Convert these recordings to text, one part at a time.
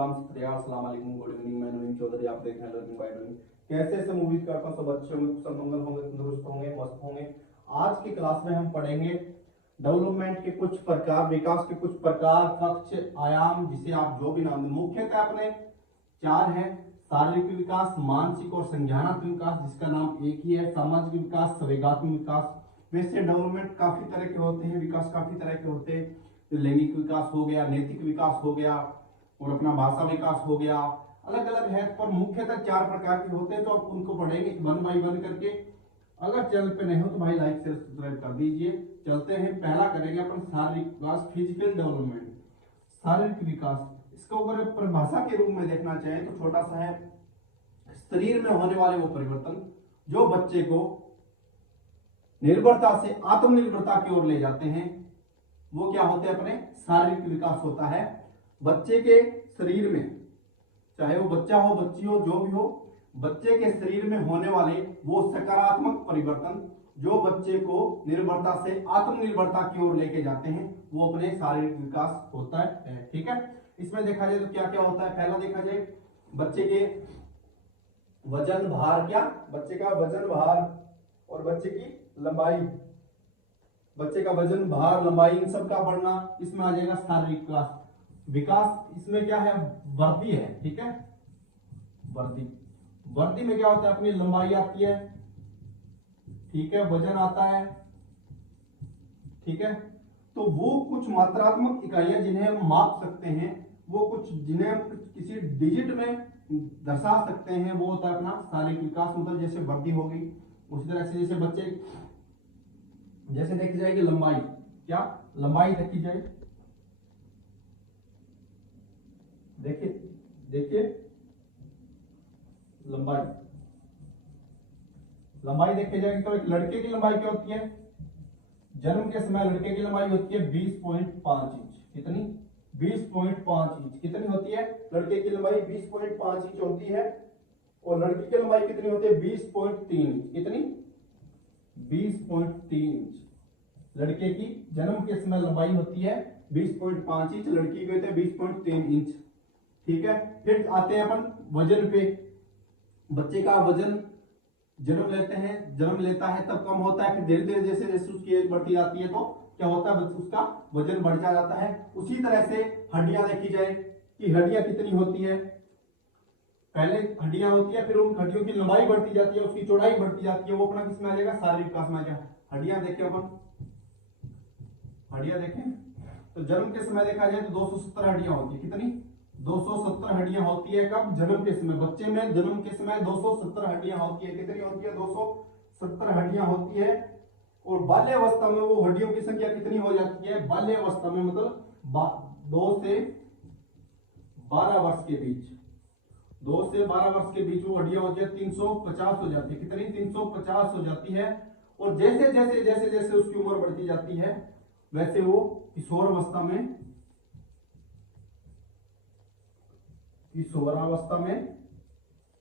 राम सत्याल अस्सलाम वालेकुम good evening. मैं नवीन चौधरी, आप देख रहे हैं लर्निंग बाय डूइंग। कैसे से उम्मीद करता हूं सब अच्छे होंगे, कुशल मंगल होंगे, तंदुरुस्त होंगे, मस्त होंगे। आज की क्लास में हम पढ़ेंगे डेवलपमेंट के कुछ प्रकार, विकास के कुछ प्रकार, पक्ष, आयाम, जिसे आप जो भी नाम दें। मुख्यतः अपने चार है: शारीरिक विकास, मानसिक और संज्ञानात्मक विकास, जिसका नाम एक ही है, सामाजिक विकास, संवेगात्मक विकास। वैसे डेवलपमेंट काफी तरह के होते हैं, विकास काफी तरह के होते हैं। लैंगिक विकास हो गया, नैतिक विकास हो गया और अपना भाषा विकास हो गया, अलग अलग है, पर मुख्यतः चार प्रकार के होते हैं। तो आप उनको पढ़ेंगे वन बाई वन करके। अगर चैनल पे नहीं हो तो भाई लाइक शेयर सब्सक्राइब कर दीजिए। चलते हैं, पहला करेंगे अपन शारीरिक विकास, फिजिकल डेवलपमेंट, शारीरिक विकास। इसको अगर परिभाषा के रूप में देखना चाहें तो छोटा सा है: शरीर में होने वाले वो परिवर्तन जो बच्चे को निर्भरता से आत्मनिर्भरता की ओर ले जाते हैं, वो क्या होते हैं? अपने शारीरिक विकास होता है। बच्चे के शरीर में, चाहे वो बच्चा हो, बच्ची हो, जो भी हो, बच्चे के शरीर में होने वाले वो सकारात्मक परिवर्तन जो बच्चे को निर्भरता से आत्मनिर्भरता की ओर लेके जाते हैं, वो अपने शारीरिक विकास होता है। ठीक है, इसमें देखा जाए तो क्या क्या होता है। पहला देखा जाए बच्चे के वजन भार, क्या बच्चे का वजन भार और बच्चे की लंबाई, बच्चे का वजन भार लंबाई इन सब का बढ़ना, इसमें आ जाएगा शारीरिक विकास। विकास इसमें क्या है? वृद्धि है। ठीक है, वृद्धि, वृद्धि में क्या होता है? अपनी लंबाई आती है, ठीक है, वजन आता है, ठीक है। तो वो कुछ मात्रात्मक इकाइयां जिन्हें हम माप सकते हैं, वो कुछ जिन्हें हम किसी डिजिट में दर्शा सकते हैं, वो होता है अपना शारीरिक विकास। मतलब जैसे वृद्धि हो गई, उसी तरह से जैसे बच्चे, जैसे देखी जाएगी लंबाई, क्या लंबाई देखी जाए, देखिए देखिए लंबाई, लंबाई देखे जाएगी तो एक लड़के की लंबाई क्या होती है? जन्म के समय लड़के की लंबाई होती है 20.5 इंच। कितनी? 20.5 इंच। कितनी होती है? लड़के की लंबाई 20.5 इंच होती है। और लड़की की लंबाई कितनी होती है? 20.3 इंच। कितनी? 20.3 इंच। लड़के की जन्म के समय लंबाई होती है 20.5 इंच, लड़की की होती है 20.3 इंच। ठीक है, फिर आते हैं अपन वजन पे। बच्चे का वजन जन्म लेते हैं, जन्म लेता है तब कम होता है, फिर धीरे धीरे जैसे जैसे उसकी एज बढ़ती जाती है तो क्या होता है? उसका वजन बढ़ जाता है। उसी तरह से हड्डियां देखी जाए कि हड्डियां कितनी होती है। पहले हड्डियां होती है, फिर उन हड्डियों की लंबाई बढ़ती जाती है, उसकी चौड़ाई बढ़ती जाती है, वो अपना किसमें आ जाएगा? शारीरिक विकास में आ जाएगा। हड्डियां देखें अपन, हड्डियां देखें तो जन्म के समय देखा जाए तो 270 हड्डियां होती है। कितनी? 270 हड्डियां होती है। कब? जन्म के समय। बच्चे में जन्म के समय 270 हड्डियां होती है। कितनी होती है? 270 हड्डियां होती है। और बाल्यावस्था में वो हड्डियों की संख्या कितनी हो जाती है? बाल्यावस्था में मतलब 2 से 12 वर्ष के बीच, 2 से 12 वर्ष के बीच वो हड्डियां होती है 350 हो जाती है। कितनी? 350 हो जाती है। और जैसे जैसे जैसे जैसे उसकी उम्र बढ़ती जाती है, वैसे वो किशोरावस्था में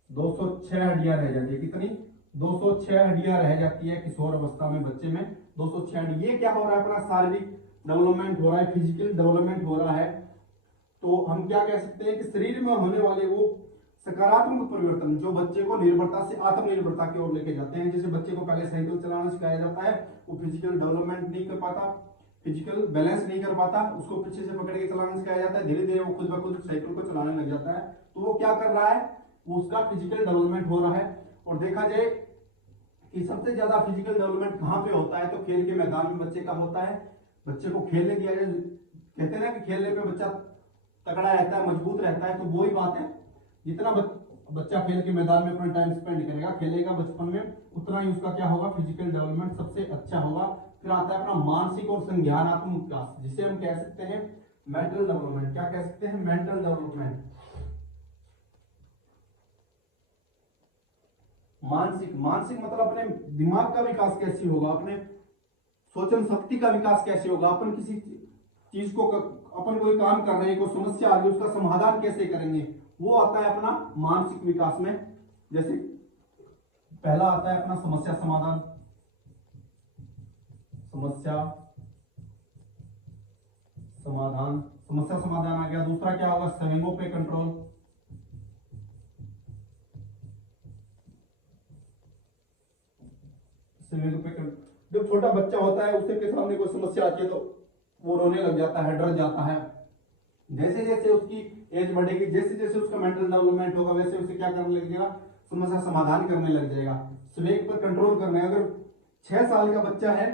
206 हड्डियां रह जाती है। कितनी? 206 हड्डियां रह जाती है किशोर अवस्था में बच्चे में 206 हड्डी। ये क्या हो रहा है? अपना शारीरिक डेवलपमेंट हो रहा है, फिजिकल डेवलपमेंट हो रहा है। तो हम क्या कह सकते हैं कि शरीर में होने वाले वो सकारात्मक परिवर्तन जो बच्चे को निर्भरता से आत्मनिर्भरता की ओर लेके जाते हैं। जैसे बच्चे को पहले साइकिल चलाना सिखाया जाता है, वो फिजिकल डेवलपमेंट नहीं कर पाता, फिजिकल बैलेंस नहीं कर पाता, उसको पीछे से पकड़ के चलाना सिखाया जाता है, धीरे धीरे वो खुद ब खुद साइकिल को चलाने लग जाता है। तो वो क्या कर रहा है? वो उसका फिजिकल डेवलपमेंट हो रहा है। और देखा जाए कि सबसे ज्यादा फिजिकल डेवलपमेंट कहाँ पे होता है तो खेल के मैदान में बच्चे का होता है। बच्चे को खेलने दिया जाए, कहते हैं ना कि खेलने पे बच्चा तगड़ा रहता है, मजबूत रहता है। तो वो ही बात है, जितना बच्चा खेल के मैदान में अपना टाइम स्पेंड करेगा, खेलेगा बचपन में, उतना ही उसका क्या होगा? फिजिकल डेवलपमेंट सबसे अच्छा होगा। फिर आता है अपना मानसिक और संज्ञानात्मक विकास, जिसे हम कह सकते हैं मेंटल डेवलपमेंट। क्या कह सकते हैं? Mental development. मानसिक, मानसिक मतलब अपने दिमाग का विकास कैसे होगा, अपने सोचन शक्ति का विकास कैसे होगा, अपन किसी चीज को, अपन कोई काम कर रहे हैं, कोई समस्या आ गई, उसका समाधान कैसे करेंगे, वो आता है अपना मानसिक विकास में। जैसे पहला आता है अपना समस्या समाधान, समस्या समाधान समस्या समाधान आ गया। दूसरा क्या होगा, संवेगों पे कंट्रोल। संवेगों पे कंट्रोल, जब छोटा बच्चा होता है उसके सामने कोई समस्या आती है तो वो रोने लग जाता है, डर जाता है। जैसे जैसे उसकी एज बढ़ेगी, जैसे जैसे उसका मेंटल डेवलपमेंट होगा, वैसे वैसे क्या करने लग जाएगा, समस्या समाधान करने लग जाएगा। संवेग पर कंट्रोल करना है। अगर 6 साल का बच्चा है,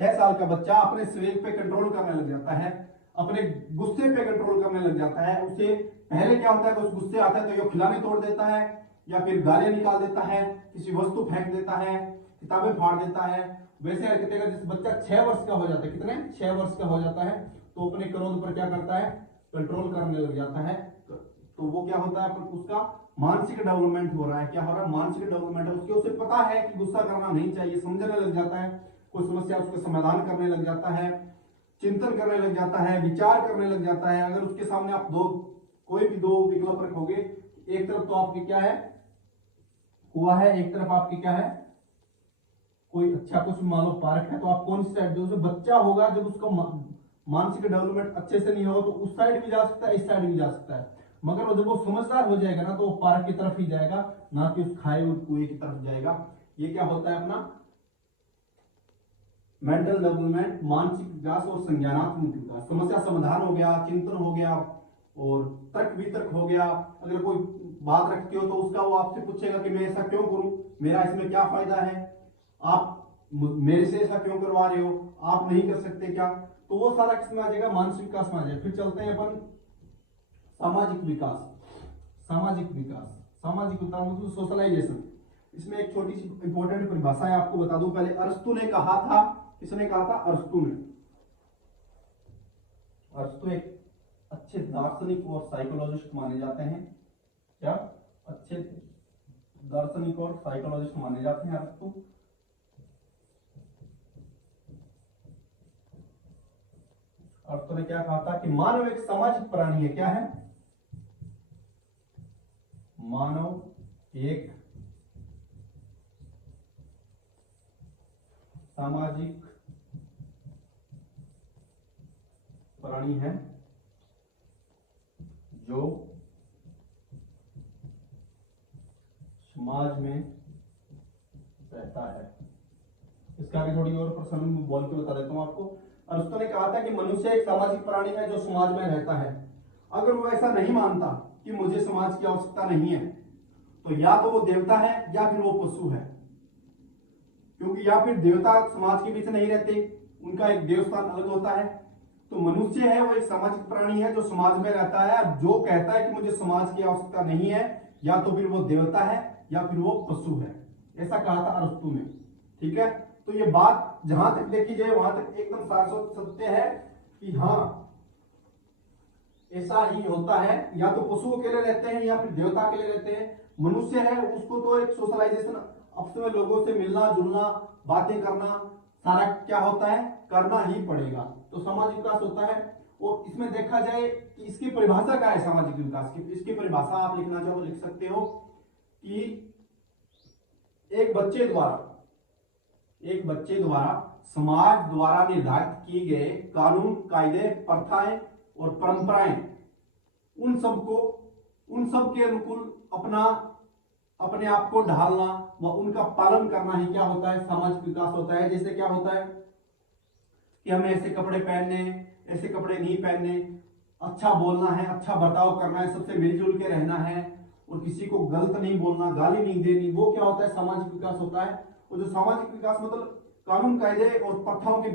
6 साल का बच्चा अपने संवेग पे कंट्रोल करने लग जाता है, अपने गुस्से पे कंट्रोल करने लग जाता है। उसे पहले क्या होता है कि उस गुस्से आता है तो या खिलौने तोड़ देता है, या फिर गालियां निकाल देता है, किसी वस्तु फेंक देता है, किताबें फाड़ देता है। वैसे हरकतें का जैसे बच्चा 6 वर्ष का हो जाता है, कितने 6 वर्ष का हो जाता है, तो अपने क्रोध पर क्या करता है, कंट्रोल करने लग जाता है। तो वो क्या होता है, उसका मानसिक डेवलपमेंट हो रहा है। क्या हो रहा है, मानसिक डेवलपमेंट है। उसके उसे पता है कि गुस्सा करना नहीं चाहिए, समझने लग जाता है, कोई समस्या उसका समाधान करने लग जाता है, चिंतन करने लग जाता है, विचार करने लग जाता है। अगर उसके सामने आप कोई भी दो विकल्प रखोगे, एक तरफ तो आपकी क्या है, कुआं है, एक तरफ आपकी क्या है, कोई अच्छा कुछ मान लो पार्क है, तो आप कौन सी साइड, जो बच्चा होगा जब उसका मानसिक डेवलपमेंट अच्छे से नहीं होगा तो उस साइड भी जा सकता है, इस साइड भी जा सकता है। मगर वो जब वो समझदार हो जाएगा ना, तो वो पार्क की तरफ ही जाएगा, ना कि उस खाए हुए कुएं की तरफ जाएगा। ये क्या होता है, अपना मेंटल डेवलपमेंट, मानसिक विकास और संज्ञानात्मक विकास। समस्या समाधान हो गया, चिंतन हो गया और तर्क वितर्क हो गया। अगर कोई बात रखते हो तो उसका वो आपसे पूछेगा कि मैं ऐसा क्यों करूं, मेरा इसमें क्या फायदा है, आप मेरे से ऐसा क्यों करवा रहे हो, आप नहीं कर सकते क्या। तो वो सारा किसमें आ जाएगा, मानसिक विकास में आ जाएगा। फिर चलते हैं अपन सामाजिक विकास। सामाजिक विकास, सामाजिक विकास मतलब सोशलाइजेशन। इसमें एक छोटी सी इंपॉर्टेंट परिभाषा है, आपको बता दूं। पहले अरस्तु ने कहा था, किसने कहा था, अरस्तु ने। अरस्तु एक अच्छे दार्शनिक और साइकोलॉजिस्ट माने जाते हैं। क्या, अच्छे दार्शनिक और साइकोलॉजिस्ट माने जाते हैं अरस्तु। अरस्तु ने क्या कहा था कि मानव एक सामाजिक प्राणी है। क्या है, मानव एक सामाजिक प्राणी है जो समाज में रहता है। इसका आगे थोड़ी और प्रश्न बोल के बता देता हूं आपको। अरस्तु ने कहा था कि मनुष्य एक सामाजिक प्राणी है जो समाज में रहता है। अगर वो ऐसा नहीं मानता कि मुझे समाज की आवश्यकता नहीं है, तो या तो वो देवता है या फिर वो पशु है। क्योंकि या फिर देवता समाज के बीच नहीं रहते, उनका एक देवस्थान अलग होता है। तो मनुष्य है वो एक सामाजिक प्राणी है जो समाज में रहता है। जो कहता है कि मुझे समाज की आवश्यकता नहीं है, या तो फिर वो देवता है या फिर वो पशु है। ऐसा कहा था अरस्तु ने। ठीक है, तो ये बात जहां तक देखी जाए वहां तक एकदम शाश्वत सत्य है कि हाँ ऐसा ही होता है। या तो पशु अकेले रहते हैं या फिर देवता अकेले रहते हैं। मनुष्य है उसको तो एक सोशलाइजेशन, आपस में लोगों से मिलना जुलना, बातें करना, सारा क्या होता है, करना ही पड़ेगा। तो सामाजिक विकास होता है। और इसमें देखा जाए कि इसकी परिभाषा क्या है सामाजिक विकास की। इसकी परिभाषा आप लिखना चाहो लिख सकते हो कि एक बच्चे द्वारा समाज द्वारा निर्धारित किए गए कानून, कायदे, प्रथाएं और परंपराएं, उन सब के अनुकूल अपने आप को ढालना व उनका पालन करना ही क्या होता है, सामाजिक विकास होता है। जैसे क्या होता है कि हमें ऐसे कपड़े पहनने, ऐसे कपड़े नहीं पहनने, अच्छा बोलना है, अच्छा बर्ताव करना है, सबसे मिलजुल के रहना है और किसी को गलत नहीं बोलना, गाली नहीं देनी, वो क्या होता है, सामाजिक विकास होता है। और जो सामाजिक विकास मतलब कानून कायदे और प्रथाओं के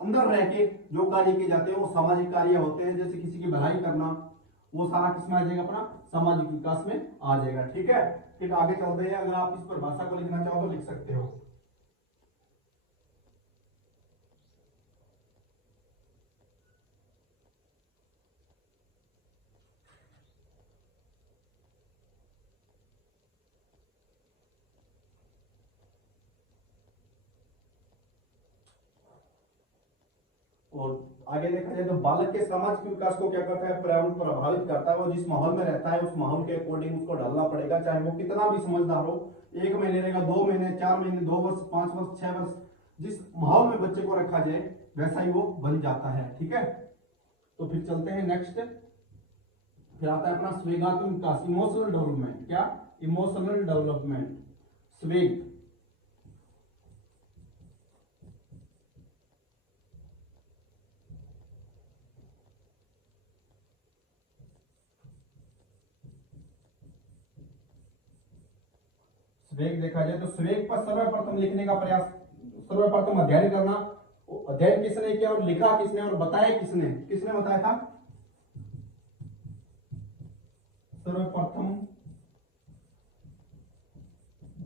अंदर रह के जो कार्य किए जाते हैं वो सामाजिक कार्य होते हैं। जैसे किसी की भलाई करना, वो सारा किसमें आ जाएगा, अपना सामाजिक विकास में आ जाएगा। ठीक है, फिर आगे चलते हैं। अगर आप इस परिभाषा को लिखना चाहो तो लिख सकते हो। और आगे देखा जाए तो बालक के सामाजिक विकास को क्या करता है, पर्यावरण प्रभावित करता है। वो जिस माहौल में रहता है उस माहौल के अकॉर्डिंग उसको ढलना पड़ेगा, चाहे वो कितना भी समझदार हो। 1 महीने रहेगा, 2 महीने, 4 महीने, 2 वर्ष, 5 वर्ष, 6 वर्ष, जिस माहौल में बच्चे को रखा जाए वैसा ही वो बन जाता है। ठीक है, तो फिर चलते हैं नेक्स्ट, फिर आता है अपना स्वेगात्मक विकास, इमोशनल डेवलपमेंट। क्या? इमोशनल डेवलपमेंट, स्वेग। स्वेग देखा जाए तो स्वेग पर सर्वप्रथम लिखने का प्रयास, सर्वप्रथम अध्ययन करना, अध्ययन किसने किया और लिखा किसने और बताया किसने? किसने बताया था? सर्वप्रथम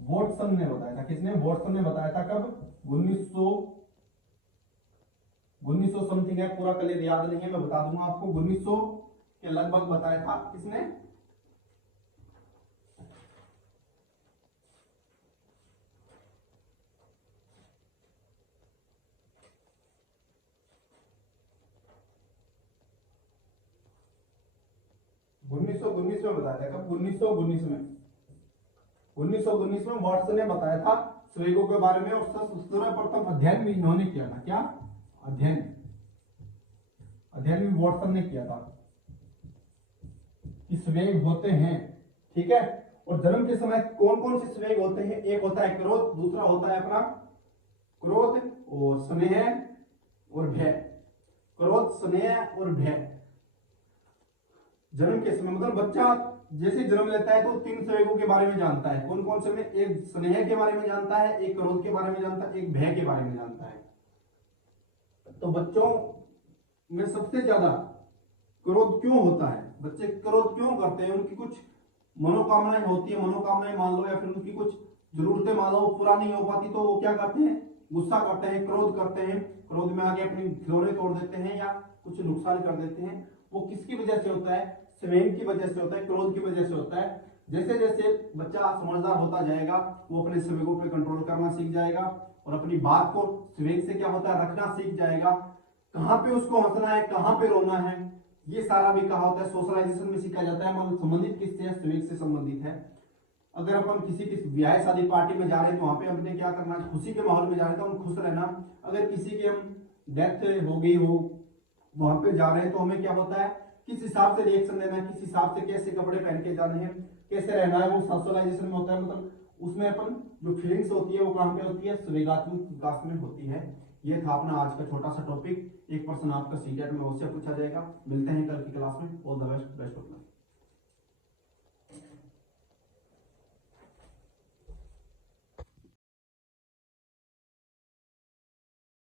वॉटसन ने बताया था। किसने? वॉटसन ने बताया था। कब? 1900 समथिंग है, पूरा क्लियर याद नहीं है, मैं बता दूंगा आपको। 1900 के लगभग बताया था। किसने? 1919 में बताया था। कब? 1919 में। 1919 में वॉटसन ने बताया था स्वेगों के बारे में, और सर्वप्रथम अध्ययन भी इन्होंने किया था। क्या? अध्ययन, अध्ययन भी वॉटसन ने किया था कि स्वेग होते हैं। ठीक है। और जन्म के समय कौन कौन से स्वेग होते हैं? एक होता है क्रोध, दूसरा होता है अपना क्रोध और स्नेह और भय। क्रोध, स्नेह और भय जन्म के समय, मतलब बच्चा जैसे जन्म लेता है तो 3 स्वेगों के बारे में जानता है। कौन कौन से में? एक स्नेह के बारे में जानता है, एक क्रोध के बारे में जानता है, एक भय के बारे में जानता है। तो बच्चों में सबसे ज्यादा क्रोध क्यों होता है? बच्चे क्रोध क्यों करते हैं? उनकी कुछ मनोकामनाएं होती है, मनोकामनाएं मान लो, या फिर उनकी कुछ जरूरतें मान लो पूरा नहीं हो पाती, तो वो क्या करते हैं? गुस्सा करते हैं, क्रोध करते हैं। क्रोध में आगे अपनी खिलौने तोड़ देते हैं या कुछ नुकसान कर देते हैं। वो किसकी वजह से होता है? स्वेग की वजह से होता है, क्रोध की वजह से होता है। जैसे जैसे बच्चा समझदार होता जाएगा, वो अपने स्वेगों पे कंट्रोल करना सीख जाएगा और अपनी बात को स्वेग से क्या होता है? रखना सीख जाएगा। कहाँ पे उसको हंसना है, कहाँ पे रोना है, ये सारा भी कहा होता है, सोशलाइजेशन में सीखा जाता है। मतलब संबंधित किससे है? स्वेग से संबंधित है। अगर अपन किसी ब्याह शादी पार्टी में जा रहे हैं तो वहां पे हमने क्या करना है? खुशी के माहौल में जा रहे हैं तो हम खुश रहना। अगर किसी की हम डेथ हो गई हो, वहां पे जा रहे हैं तो हमें क्या होता है? किस हिसाब से रिएक्शन देना है, किस हिसाब से कैसे कपड़े पहन के जाने हैं, कैसे रहना है, वो सोशलाइजेशन में होता है। मतलब उसमें अपन जो फीलिंग्स होती है वो कहाँ पे होती है? स्वेगात्मक विकास में होती है। ये था अपना आज का छोटा सा टॉपिक। एक पर्सन आपका सीटेट में उससे पूछा जाएगा। मिलते हैं कल की क्लास में। All the best, best of luck.